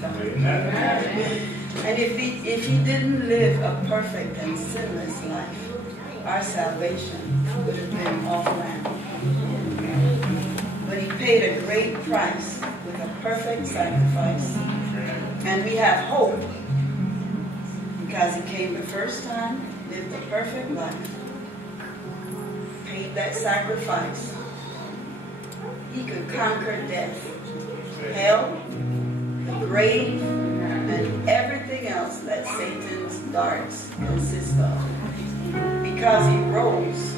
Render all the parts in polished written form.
time. And if he didn't live a perfect and sinless life, our salvation would have been off-land. But he paid a great price with a perfect sacrifice. And we have hope because he came the first time, lived a perfect life, paid that sacrifice. He could conquer death, hell, the grave, and everything else that Satan's darts consist of. Because he rose,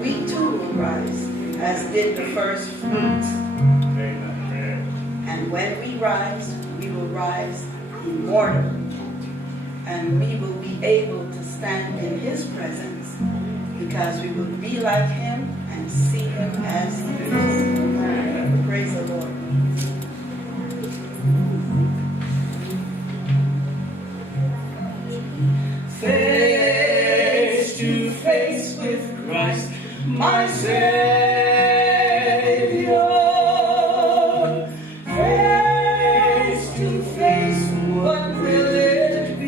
we too will rise, as did the first fruits. And when we rise, we will rise immortal. And we will be able to stand in his presence because we will be like him and see him as he is. Praise the Lord. Face to face with Christ, my Savior. Face to face, what will it be?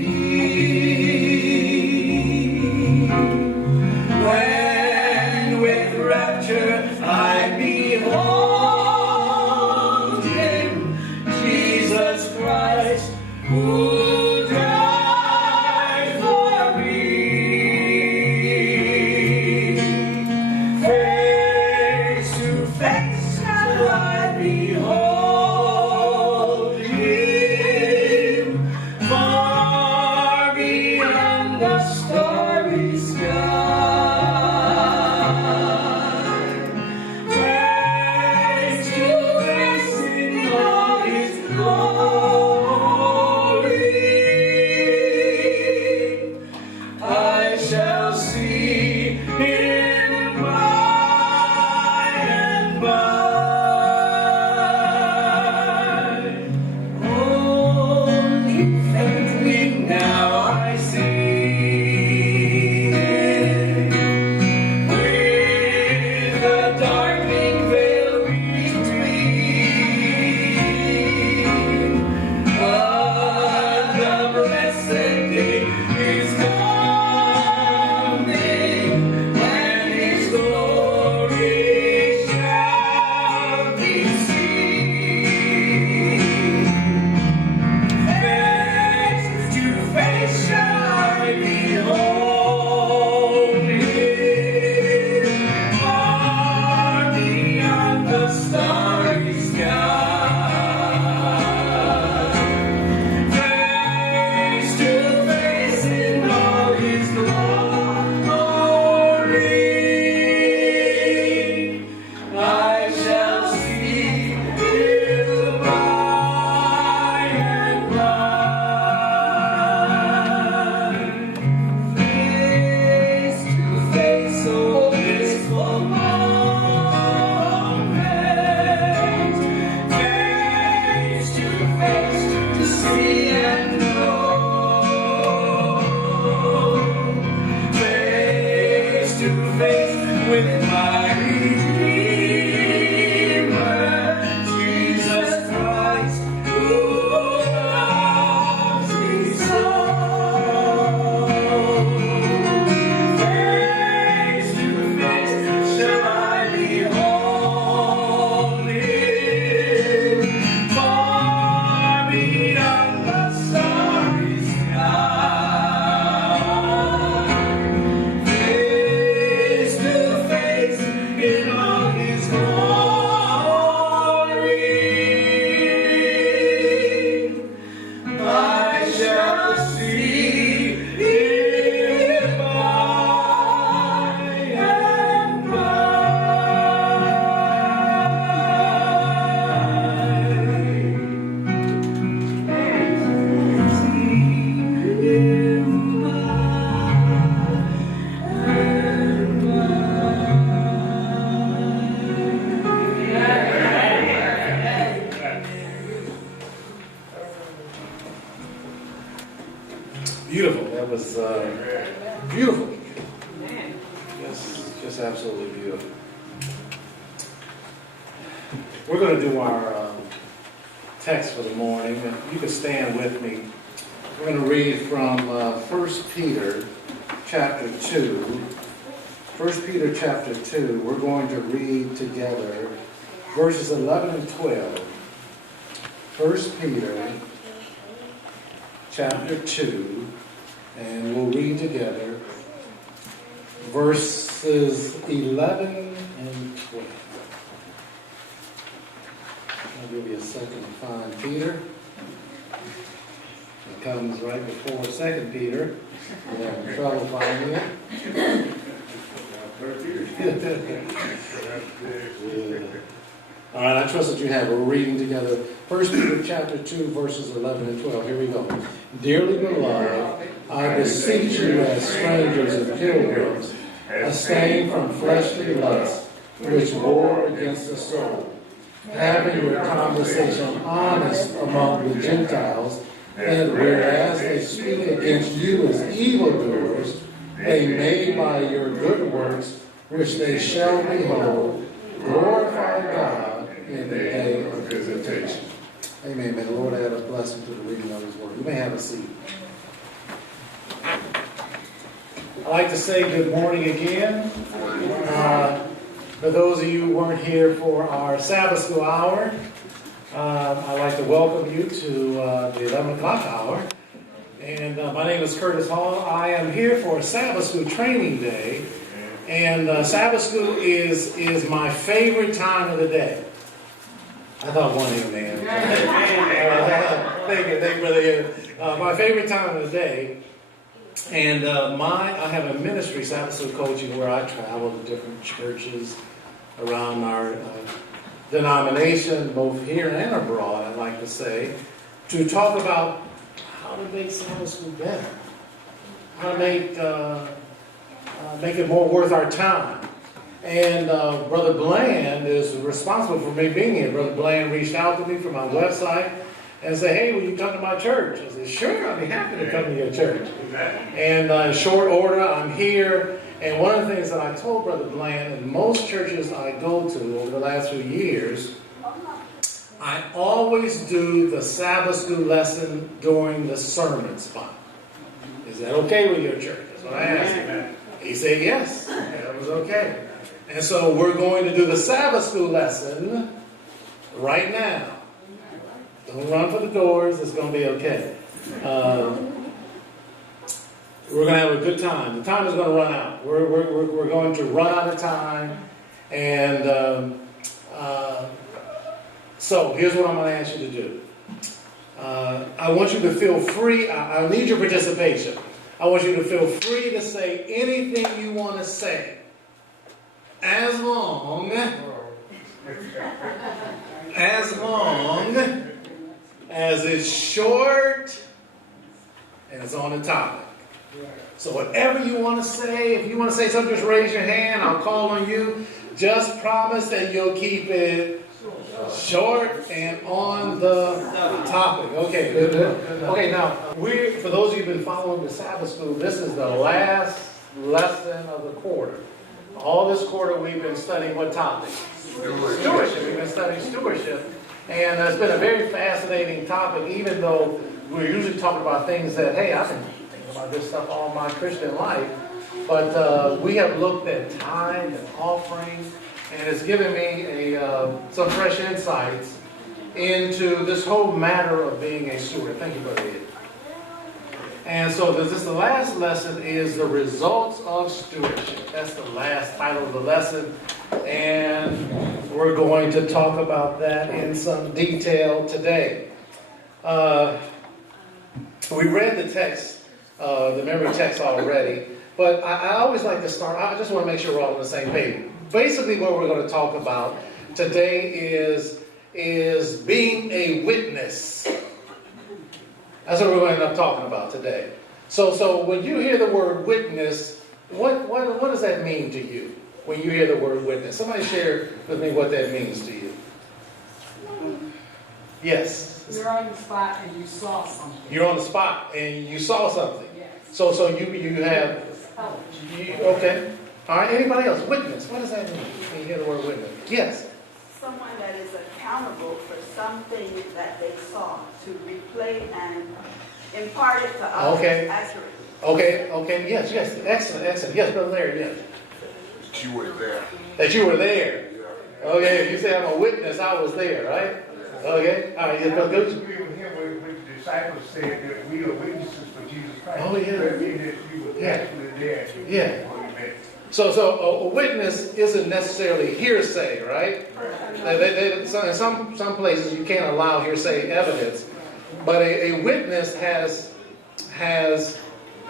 When with rapture I behold him, Jesus Christ, who died for me. Face to face shall I behold him, far beyond the starry sky. Face to face in all his glory, I shall see him by and by. Only faintly now I see him, with the darkening veil between. But the blessed day is coming when his glory shall be seen. Face to face shall I behold him, far beyond the starry sky. Face to face in all his glory, I shall see him by and by. Face to face, oh blissful moment. Face to face to see and know. Face to face with my Redeemer, Jesus Christ, who loves me so. Face to face shall I behold him, far beyond the starry sky. Face to face in all his glory, I shall see him by and Beautiful. That was beautiful. Just absolutely beautiful. We're going to do our text for the morning. If you could stand with me. We're going to read from 1 Peter chapter 2. 1 Peter chapter 2. We're going to read together verses 11 and 12. 1 Peter chapter 2. And we'll read together verses 11 and 12. I'll give you a second to find Peter. It comes right before 2 Peter. We're having trouble finding it. All right, I trust that you have. We're reading together 1 Peter chapter 2, verses 11 and 12. Here we go. Dearly beloved, I beseech you as strangers and pilgrims, abstain from fleshly lusts, which war against the soul, having your conversation honest among the Gentiles, that whereas they speak against you as evildoers, they may by your good works, which they shall behold, glorify God in the day of visitation. Amen. May the Lord add a blessing to the reading of His Word. You may have a seat. I'd like to say good morning again. For those of you who weren't here for our Sabbath school hour, I'd like to welcome you to the 11 o'clock hour. And my name is Curtis Hall. I am here for a Sabbath school training day. And Sabbath school is my favorite time of the day. I thought one amen. Thank you, brother. My favorite time of the day. And I have a ministry, Sabbath school coaching, where I travel to different churches around our denomination, both here and abroad, I'd like to say, to talk about how to make Sabbath school better, how to make it more worth our time. And Brother Bland is responsible for me being here. Brother Bland reached out to me from my website and said, hey, will you come to my church? I said, sure, I'll be happy to come to your church. And in short order, I'm here. And one of the things that I told Brother Bland, in most churches I go to over the last few years, I always do the Sabbath school lesson during the sermon spot. Is that okay with your church? That's what I asked him. He said yes, that was okay. And so we're going to do the Sabbath school lesson right now. Don't run for the doors, it's going to be okay. We're going to have a good time. The time is going to run out. We're going to run out of time. And so here's what I'm going to ask you to do. I want you to feel free. I need your participation. I want you to feel free to say anything you want to say. As long as it's short and it's on the topic. So whatever you want to say, if you want to say something, just raise your hand. I'll call on you. Just promise that you'll keep it short and on the topic. Okay, good. Okay, now, for those of you who've been following the Sabbath school, this is the last lesson of the quarter. All this quarter we've been studying what topic? Stewardship. We've been studying stewardship. And it's been a very fascinating topic, even though we're usually talking about things that, hey, I've been thinking about this stuff all my Christian life. But we have looked at tithe and offering, and it's given me some fresh insights into this whole matter of being a steward. Thank you, Brother Ed. And so the last lesson is the results of stewardship. That's the last title of the lesson. And we're going to talk about that in some detail today. We read the text, the memory text already. But I always like to start, I just want to make sure we're all on the same page. Basically what we're going to talk about today is being a witness. That's what we're going to end up talking about today. So when you hear the word witness, what does that mean to you when you hear the word witness? Somebody share with me what that means to you. Yes. You're on the spot and you saw something. You're on the spot and you saw something. Yes. So you have... Okay. All right. Anybody else? Witness. What does that mean when you hear the word witness? Yes. someone that is accountable for something that they saw to replay and impart it to others Okay. accurately. Okay, yes, excellent. Yes, Brother Larry, yes. That you were there. That you were there. Yeah. Okay, if you say I'm a witness, I was there, right? Okay, all right, yes, Brother Gooch. Agree with him when the disciples said that we are witnesses for Jesus Christ. Oh, yeah. That means that you were Yeah. actually there. Yeah. What he meant. So a witness isn't necessarily hearsay, right? In some places you can't allow hearsay evidence, but a witness has as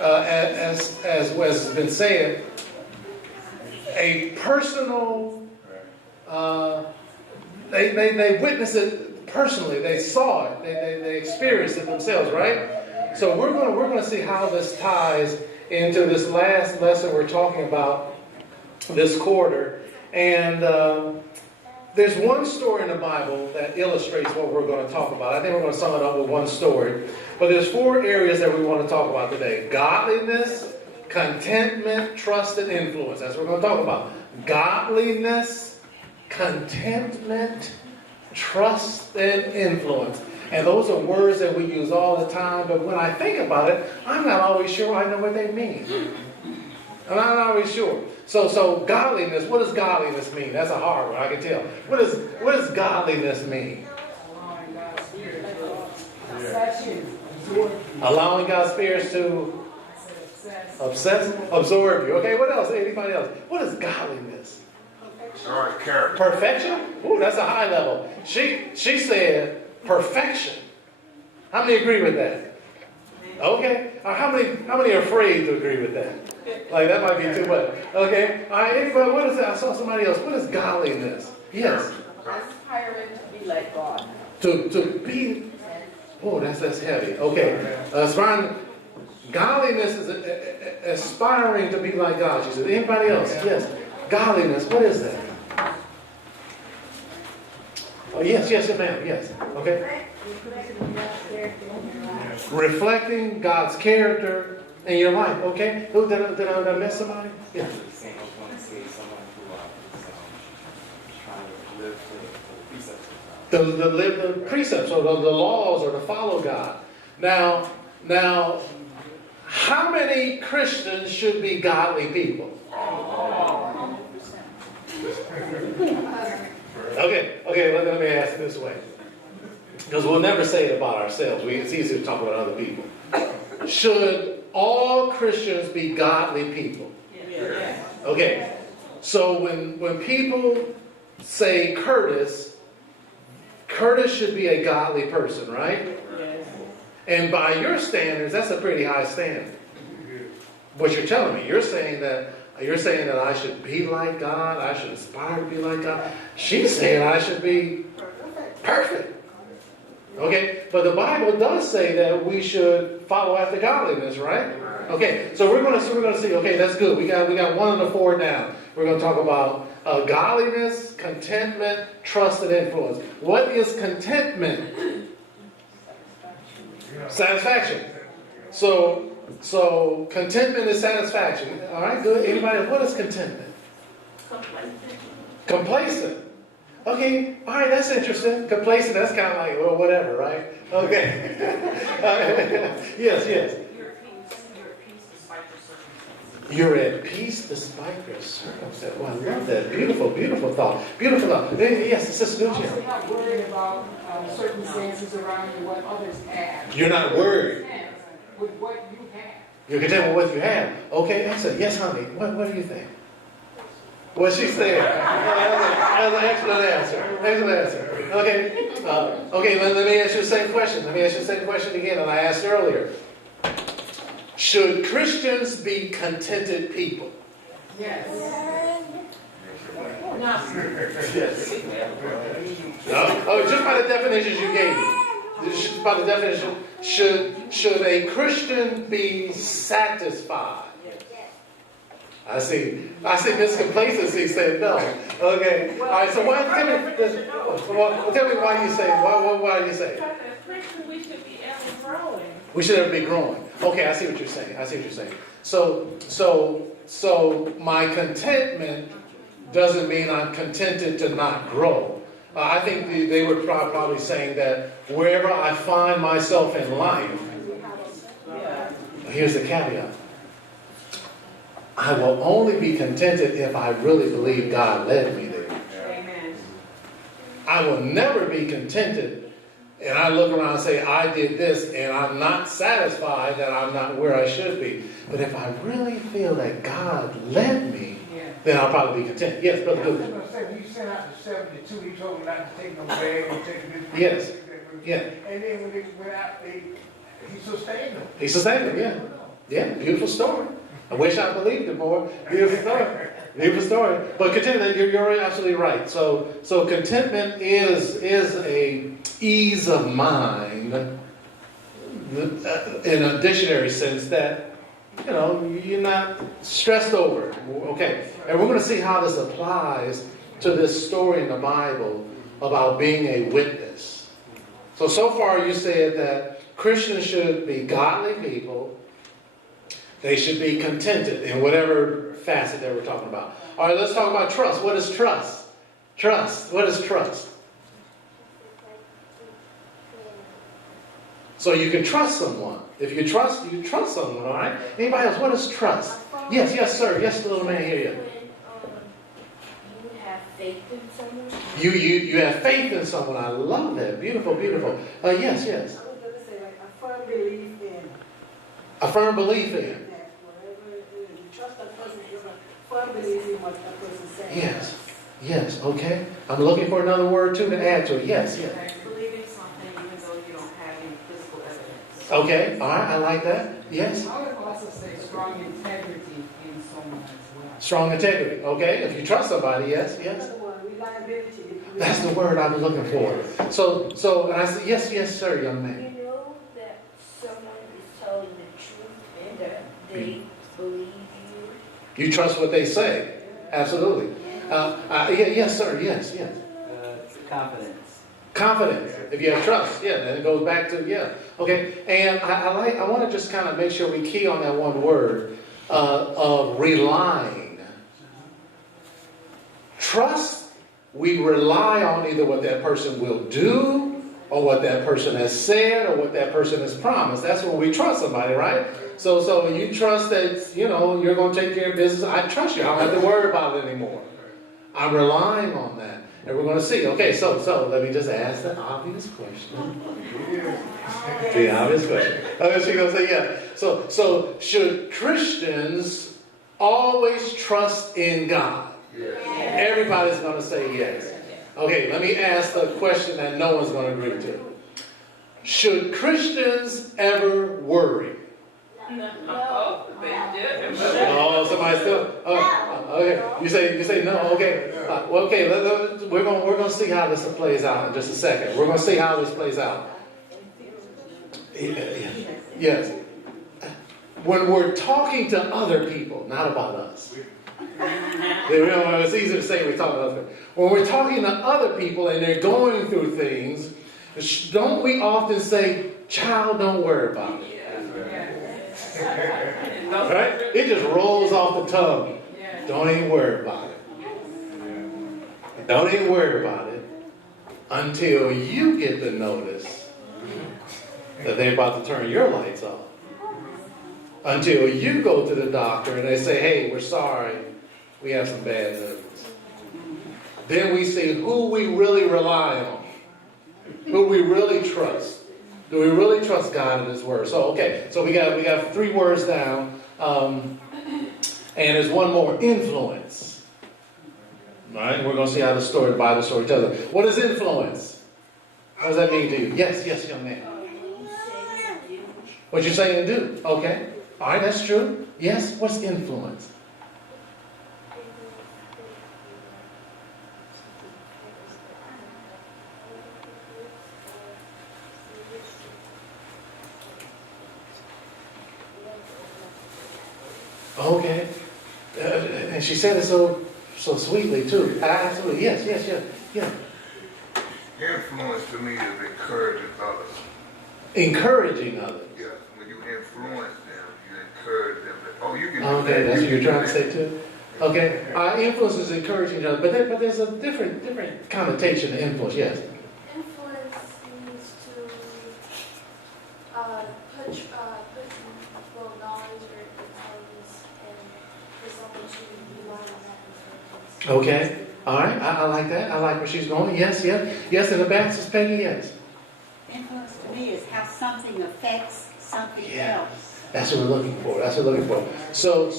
has been said, a personal. They witnessed it personally. They saw it. They experienced it themselves, right? So we're going to see how this ties into this last lesson we're talking about this quarter. And there's one story in the Bible that illustrates what we're going to talk about. I think we're going to sum it up with one story. But there's 4 areas that we want to talk about today. Godliness, contentment, trust, and influence. That's what we're going to talk about. Godliness, contentment, trust, and influence. And those are words that we use all the time, but when I think about it, I'm not always sure I know what they mean. I'm not always sure. So godliness, what does godliness mean? That's a hard one, I can tell. What does godliness mean? Allowing God's spirits to absorb you. Okay, what else? Anybody else? What is godliness? All right, character. Perfection? Ooh, that's a high level. She said perfection. How many agree with that? Okay. How many are afraid to agree with that? Like that might be too much. Okay. All right. Anybody? What is that? I saw somebody else. What is godliness? Yes. Aspiring to be like God. To be. Oh, that's heavy. Okay. Aspiring. Godliness is aspiring to be like God. She said. Anybody else? Yes. Godliness. What is that? Oh, yes, ma'am. Yes. Okay. Reflecting God's character in your life. Okay. Did I miss somebody? Yeah. To live the precepts or the laws or to follow God. Now, how many Christians should be godly people? Okay, let me ask it this way. Because we'll never say it about ourselves. It's easy to talk about other people. Should all Christians be godly people? Yes. Okay. So when people say Curtis should be a godly person, right? Yes. And by your standards, that's a pretty high standard. What you're telling me, you're saying that I should be like God, I should aspire to be like God. She's saying I should be perfect. Okay, but the Bible does say that we should follow after godliness, right? Okay, so we're going to see. Okay, that's good. We got one of the 4 down. We're going to talk about godliness, contentment, trust, and influence. What is contentment? Satisfaction. So contentment is satisfaction. All right, good. Anybody else? What is contentment? Complacent. Okay, all right, that's interesting. Complacent, that's kind of like, well, whatever, right? Okay. Yes. You're at peace despite your circumstances. Oh, I love that. Beautiful thought. Beautiful thought. Yes, Sister Also Lucia. not worried about circumstances around you, what others have. You're not worried. With what you have. You're content with what you have. Okay, excellent. Yes, honey. What do you think? What she said. That's an excellent answer. Okay. Okay, let me ask you the same question. Let me ask you the same question again that I asked earlier. Should Christians be contented people? Yes. No? Oh, just by the definitions you gave me. Just by the definition, should a Christian be satisfied? I see Miss Complacency said no. Okay. All right. So tell me why you say. Why do you say? Because as Christians, we should be ever growing. We should ever be growing. Okay, I see what you're saying. So my contentment doesn't mean I'm contented to not grow. I think they were probably saying that wherever I find myself in life, here's the caveat. I will only be contented if I really believe God led me there. Amen. I will never be contented and I look around and say, I did this and I'm not satisfied that I'm not where I should be. But if I really feel that God led me, then I'll probably be content. Yes, Brother I was Good. gonna say, when you sent out the 72, he told them not to take no bag or take this. Yes. Yeah. And then when they went out, he sustained them. He sustained it, yeah. Yeah, beautiful story. I wish I believed it more. Beautiful story. Beautiful story. But continue, you're absolutely right. So contentment is a ease of mind in a dictionary sense that, you know, you're not stressed over it. Okay. And we're going to see how this applies to this story in the Bible about being a witness. So far you said that Christians should be godly people. They should be contented in whatever facet that we're talking about. All right, let's talk about trust. What is trust? Trust. What is trust? So you can trust someone. If you trust someone, all right? Anybody else, what is trust? Yes, sir. Yes, the little man here. You have faith in someone? You have faith in someone. I love that. Beautiful, beautiful. Yes. I was going to say, like, a firm belief in. A firm belief in. That whatever you trust that person, is a firm belief in what that person says. Yes, okay. I'm looking for another word too to add to it. Yes. Believing something even though you don't have any physical evidence. Okay, all right, I like that. Yes. I would also say strong integrity in someone as well. Strong integrity, okay. If you trust somebody, yes. That's the word, reliability. That's the word I'm looking for. So, and I said, yes, sir, young man. You know that someone is telling the truth and that they believe you? You trust what they say. Absolutely. Yes, sir, yes. Confidence. Confidence. If you have trust, then it goes back to, okay. And I want to just kind of make sure we key on that one word of relying. Trust, we rely on either what that person will do or what that person has said or what that person has promised. That's when we trust somebody, right? So you trust that, you're going to take care of business. I trust you. I don't have to worry about it anymore. I'm relying on that. And we're going to see. Okay, so let me just ask the obvious question. The obvious question. Okay, she's going to say, So should Christians always trust in God? Everybody's going to say yes. Okay, let me ask the question that no one's going to agree to. Should Christians ever worry? No. Oh, somebody still. Okay. You say no. Okay. Okay. We're going to see how this plays out in just a second. We're going to see how this plays out. Yes. When we're talking to other people, not about us. It's easy to say we're talking to other people. When we're talking to other people and they're going through things, don't we often say, "Child, don't worry about it." Right? It just rolls off the tongue. Don't even worry about it. Don't even worry about it until you get the notice that they're about to turn your lights off. Until you go to the doctor and they say, "Hey, we're sorry. We have some bad news." Then we see who we really rely on. Who we really trust. Do we really trust God in His Word? So we got 3 words down, and there's one more: influence. All right, we're going to see how the Bible story tells us. What is influence? What does that mean to you? Yes, young man. What you say and do? Okay. All right, that's true. Yes. What's influence? Okay. And she said it so sweetly, too. Absolutely. Yes. Influence to me is encouraging others. Encouraging others. Yeah, when you influence them, you encourage them. You can do Okay, that. that's what You you're can trying do to that. say, too? Okay, influence is encouraging each other, but there's a different connotation to influence, yes. Influence means to put knowledge or intelligence and for someone to rely on that influence. Okay, all right, I like that. I like where she's going. Yes, in the back, Sister Peggy, yes. Influence to me is how something affects something Yeah. else. That's what we're looking for. That's what we're looking for. So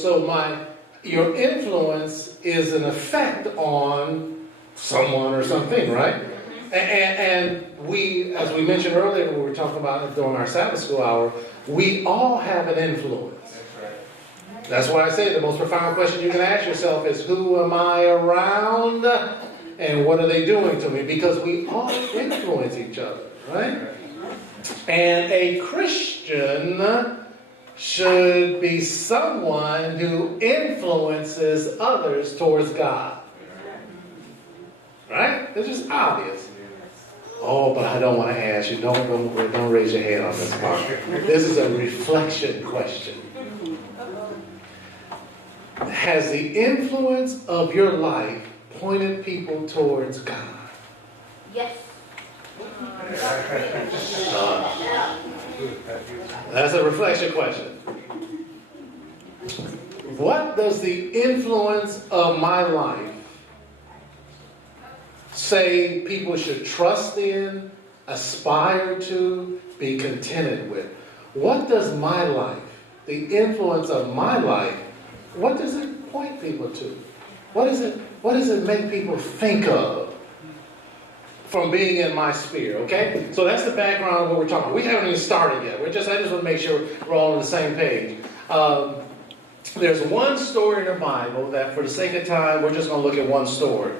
your influence is an effect on someone or something, right? And we, as we mentioned earlier when we were talking about it during our Sabbath school hour, we all have an influence. That's why I say the most profound question you can ask yourself is, who am I around and what are they doing to me? Because we all influence each other, right? And a Christian should be someone who influences others towards God. Right? It's just obvious. Oh, but I don't want to ask you. Don't raise your hand on this part. This is a reflection question. Has the influence of your life pointed people towards God? Yes. That's a reflection question. What does the influence of my life say people should trust in, aspire to, be contented with? What does my life, the influence of my life, what does it point people to? What does it make people think of from being in my sphere, okay? So that's the background of what we're talking about. We haven't even started yet. I just want to make sure we're all on the same page. There's one story in the Bible that, for the sake of time, we're just going to look at one story.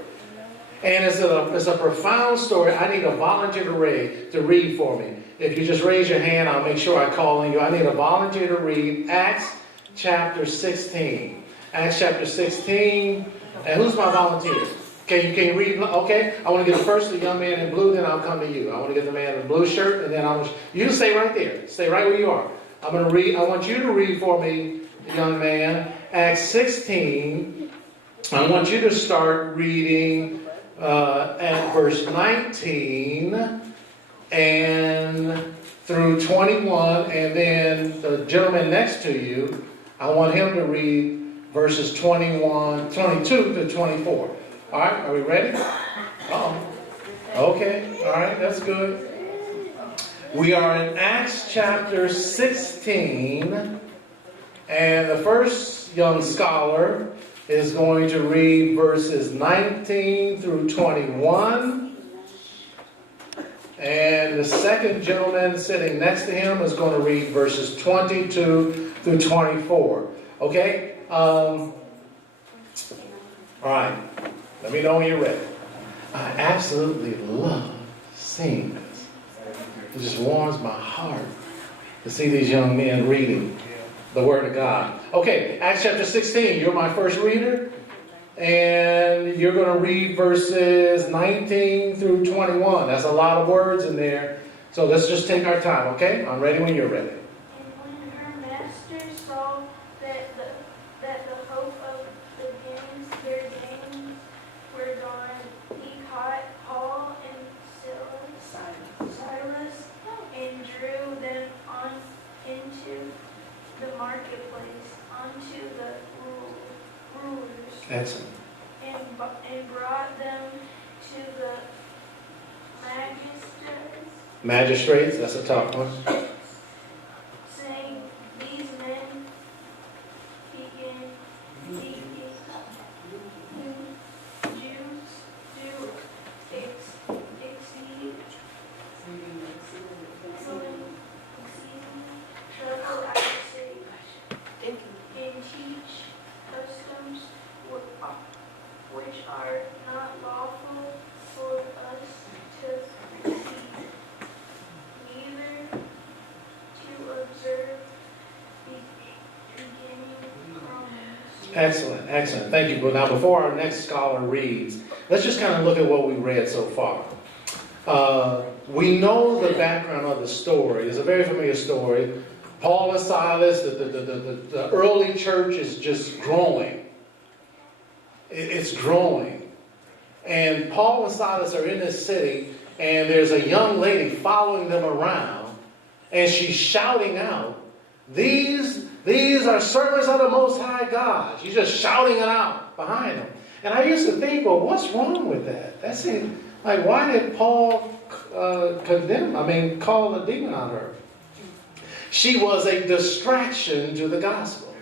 And it's a profound story. I need a volunteer to read for me. If you just raise your hand, I'll make sure I call on you. I need a volunteer to read Acts chapter 16. Acts chapter 16. And who's my volunteer? Can you read? Okay. I want to get first the young man in blue, then I'll come to you. I want to get the man in the blue shirt, and then you stay right there. Stay right where you are. I'm going to read. I want you to read for me, young man, Acts 16. I want you to start reading at verse 19 and through 21, and then the gentleman next to you, I want him to read verses 22 to 24. All right, are we ready? Okay, all right, that's good. We are in Acts chapter 16, and the first young scholar is going to read verses 19 through 21. And the second gentleman sitting next to him is going to read verses 22 through 24. Okay? All right. Let me know when you're ready. I absolutely love seeing this. It just warms my heart to see these young men reading the Word of God. Okay, Acts chapter 16. You're my first reader. And you're going to read verses 19 through 21. That's a lot of words in there. So let's just take our time, okay? I'm ready when you're ready. And when her master saw that the hope of their gains were gone, he caught Paul and Silas and drew them on into the marketplace, unto the rulers. Excellent. And brought them to the Magistrates, that's a tough one. saying, these men begin Jews do exceeding trouble our sake, and teach customs which are not lawful for us to receive, neither to observe beginning Romans. Excellent, excellent. Thank you. But now, before our next scholar reads, let's just kind of look at what we read so far. We know the background of the story. It's a very familiar story. Paul and Silas, the early church is just growing. It's growing. And Paul and Silas are in this city, and there's a young lady following them around, and she's shouting out, these are servants of the Most High God. She's just shouting it out behind them. And I used to think, well, what's wrong with that? That seemed like, why did Paul call the demon on her? She was a distraction to the gospel.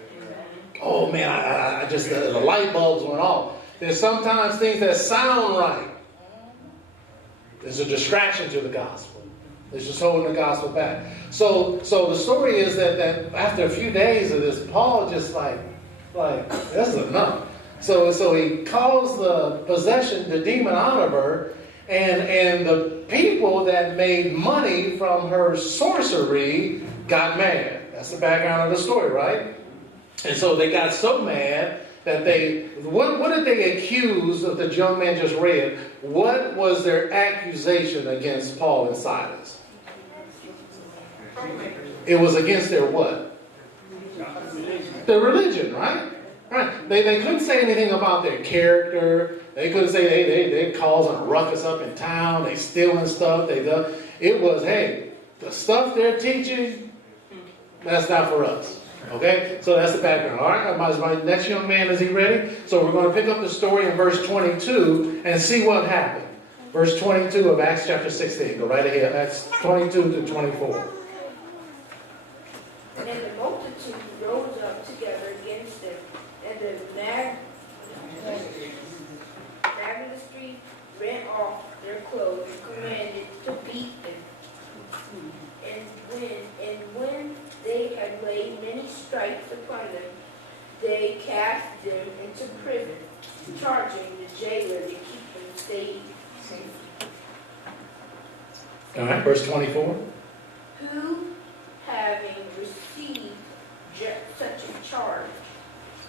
Oh man, I just, the light bulbs went off. There's sometimes things that sound right. There's a distraction to the gospel. It's just holding the gospel back. So the story is that after a few days of this, Paul just like this is enough. So he calls the demon out of her, and the people that made money from her sorcery got mad. That's the background of the story, right? And so they got so mad that what did they accuse of the young man just read? What was their accusation against Paul and Silas? It was against their what? Their religion, right? Right. They couldn't say anything about their character. They couldn't say they causing a ruckus up in town. They stealing stuff. It was, hey, the stuff they're teaching, that's not for us. Okay? So that's the background. All right? My next young man, is he ready? So we're going to pick up the story in verse 22 and see what happened. Verse 22 of Acts chapter 16. Go right ahead. Acts 22 to 24. And the multitude rose up together against them, and the magistracy rent off their clothes and commanded to beat them. And when they had laid many stripes upon them, they cast them into prison, charging the jailer to keep them safe. All right, verse 24. Who, having received such a charge,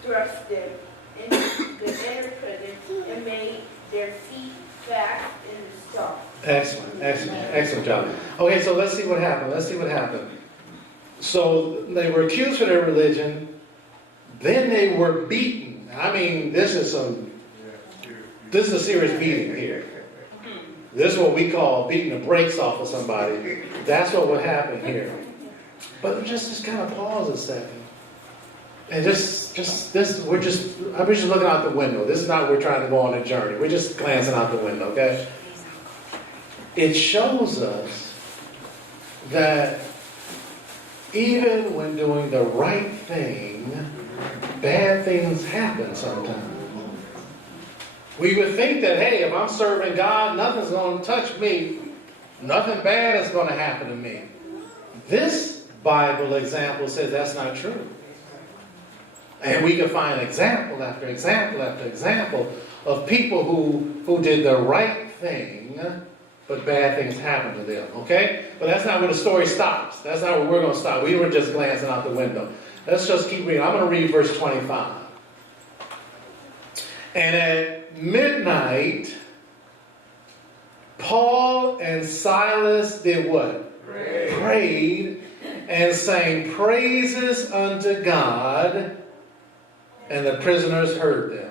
thrust them into the inner prison and made their feet fast in the stocks. Excellent job. Okay, so let's see what happened. So they were accused for their religion, then they were beaten. I mean, this is a serious beating here. This is what we call beating the brakes off of somebody. That's what would happen here. But just kind of pause a second. And we're just looking out the window. This is not we're trying to go on a journey. We're just glancing out the window, okay? It shows us that even when doing the right thing, bad things happen sometimes. We would think that, hey, if I'm serving God, nothing's going to touch me. Nothing bad is going to happen to me. This Bible example says that's not true. And we can find example after example after example of people who did the right thing, but bad things happened to them, okay? But that's not where the story stops. That's not where we're going to stop. We were just glancing out the window. Let's just keep reading. I'm going to read verse 25. And at midnight, Paul and Silas did what? Prayed and sang praises unto God, and the prisoners heard them.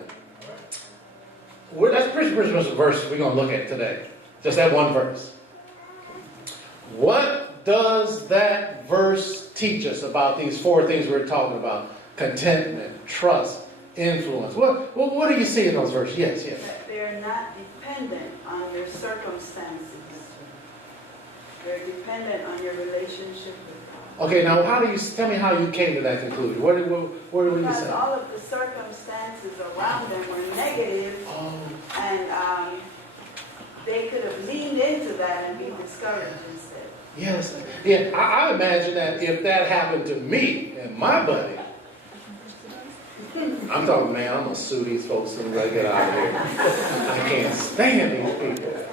That's the first verse we're going to look at today. Just that one verse. What does that verse teach us about these four things we're talking about? Contentment, trust, influence. What do you see in those verses? Yes. That they're not dependent on your circumstances. They're dependent on your relationship with God. Okay, now tell me how you came to that conclusion? What were you Because saying? all of the circumstances around them were negative, and they could have leaned into that and be discouraged instead. Yes. Yeah, I imagine that if that happened to me and my buddy, I'm talking, man, I'm going to sue these folks as soon as I get out of here. I can't stand these people.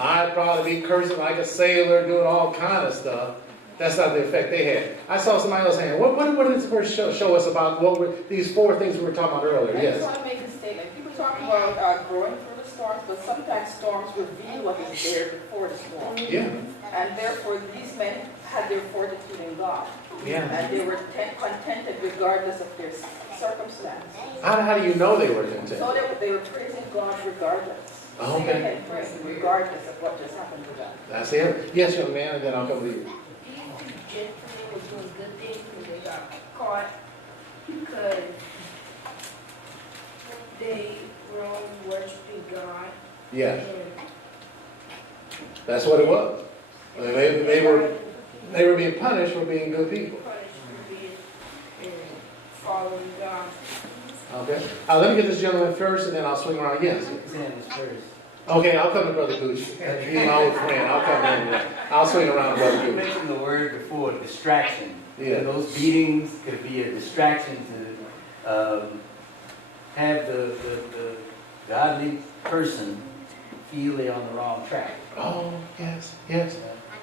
I'd probably be cursing like a sailor, doing all kind of stuff. That's not the effect they had. I saw somebody else saying, what did this verse show us about these four things we were talking about earlier? I Yes. just want to make a statement. People talk about growing through the storms, but sometimes storms reveal what is there before the storm. Yeah. And therefore, these men had their fortitude in God. Yeah. And they were contented regardless of their circumstance. How do you know they were content? So they were praising God regardless. Oh, okay. Singing and praising regardless of what just happened to them. That's it. Yes, young man, and then I'll come to you. These two gentlemen were doing good things when they got caught because they were only worshiping God. Yeah, And that's what it was. They were being punished for being good people. punished for being and following God. Okay. Let me get this gentleman first, and then I'll swing around. Yes. Sam is first. Okay, I'll come to Brother Gooch. He's my old friend. I'll come in. I'll swing around to Brother You Gooch. mentioned the word before, distraction. Yeah. And those beatings could be a distraction to have the godly person feel they're on the wrong track. Oh, yes, yes.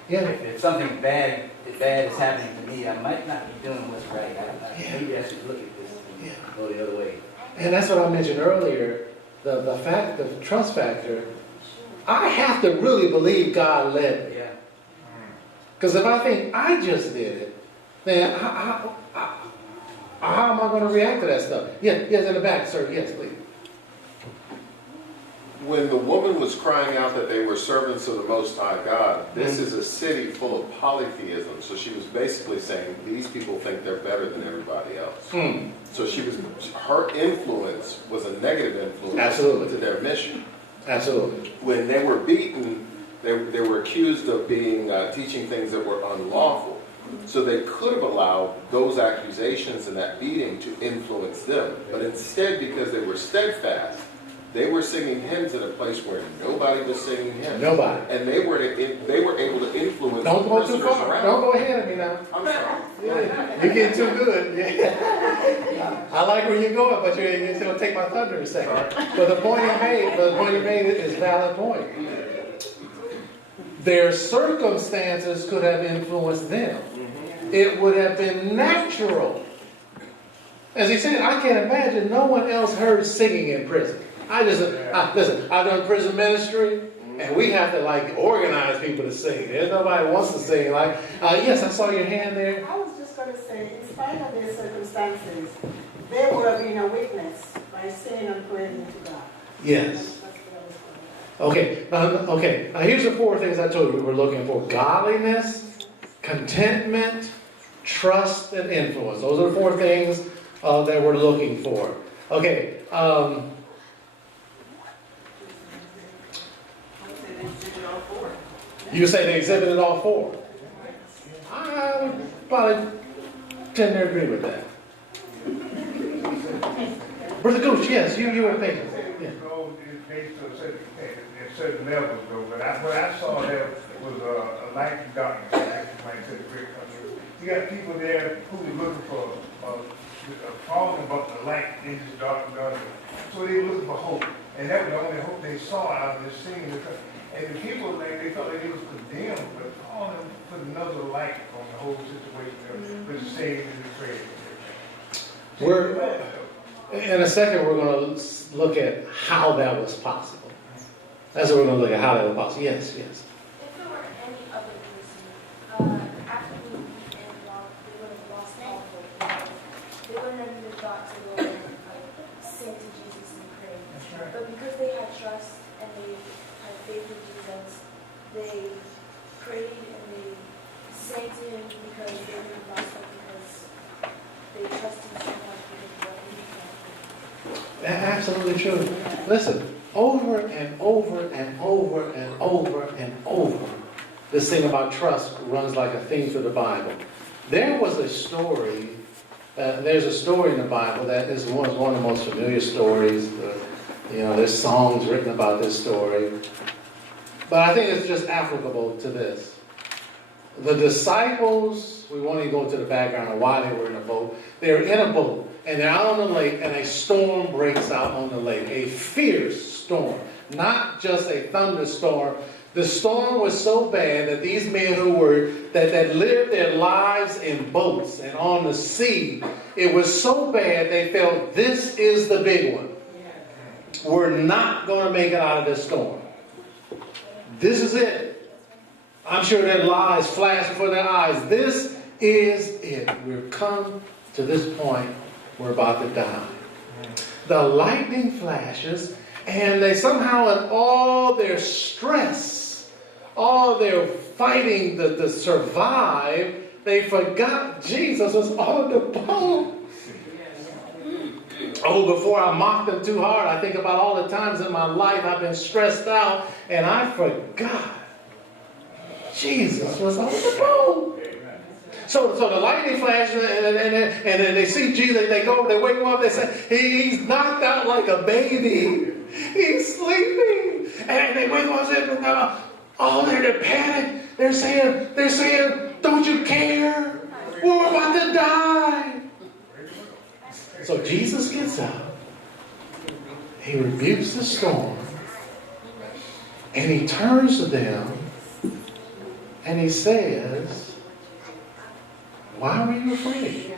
Yeah. If something bad is happening to me, I might not be doing what's right. Maybe I should look at this and go the other way. And that's what I mentioned earlier, the trust factor. I have to really believe God led me. Yeah. Because if I think I just did it, then how am I going to react to that stuff? Yes, in the back, sir. Yes, please. When the woman was crying out that they were servants of the Most High God, this is a city full of polytheism. So she was basically saying these people think they're better than everybody else. So her influence was a negative influence Absolutely. to their mission. Absolutely. When they were beaten, they were accused of being teaching things that were unlawful. So they could have allowed those accusations and that beating to influence them. But instead, because they were steadfast, they were singing hymns in a place where nobody was singing hymns. Nobody. And they were able to influence Don't the go too prisoners far. around. Don't go ahead of me now. I'm sorry. Yeah, you're getting too good. Yeah. I like where you're going, but you're going to take my thunder a second. But the point you made is a valid point. Their circumstances could have influenced them. It would have been natural. As he said, I can't imagine no one else heard singing in prison. Listen, I've done prison ministry, and we have to organize people to sing. There's nobody who wants to sing. Yes, I saw your hand there. I was just going to say, in spite of their circumstances, they were being a witness by singing and praising to God. Yes. That's what I was going to say. Okay. Now here's the four things I told you we were looking for: godliness, contentment, trust, and influence. Those are the four things that we're looking for. Okay. You say they exhibited all four. I would probably tend to agree with that. Brother Gooch, yes, you were thinking. Yeah. Go based on certain levels though, but what I saw there was a light and darkness, like you might say, great country. You got people there who were looking for falling about the light in this dark darkness. So they were looking for hope. And that was the only hope they saw out of this scene. And the people, they thought they was condemned, but all of them put another light on the whole situation with the saved and the trade. In a second, we're going to look at how that was possible. That's what we're going to look at, how that was possible. Yes. If there were any other person, after we beat and they would have lost all hope. They wouldn't have even got to go and sing to Jesus and pray. That's right. But because they had trust and they had faith in Jesus, they prayed and they sang to him because they would have lost hope because they trusted so much because of what he had. Absolutely true. Listen, over and over and over and over and over, this thing about trust runs like a theme through the Bible. There was a story, there's a story in the Bible that is one of the most familiar stories. There's songs written about this story. But I think it's just applicable to this. The disciples, we won't even go into the background of why they were in a boat. They're in a boat, and they're out on the lake, and a storm breaks out on the lake. A fierce storm. Not just a thunderstorm. The storm was so bad that these men that lived their lives in boats and on the sea, it was so bad they felt this is the big one. We're not going to make it out of this storm. This is it. I'm sure their lives flashed before their eyes. This is it. We've come to this point. We're about to die. the lightning flashes, and they somehow in all their stress, all their fighting to survive, they forgot Jesus was on the boat. Oh, before I mock them too hard, I think about all the times in my life I've been stressed out and I forgot Jesus was on the boat. So the lightning flashes and then they see Jesus, they wake him up, they say, he's knocked out like a baby. He's sleeping. And they wake him up and say, oh, they're panic. They're saying, don't you care? We're about to die. So Jesus gets up, he rebukes the storm, and he turns to them, and he says, why were you afraid?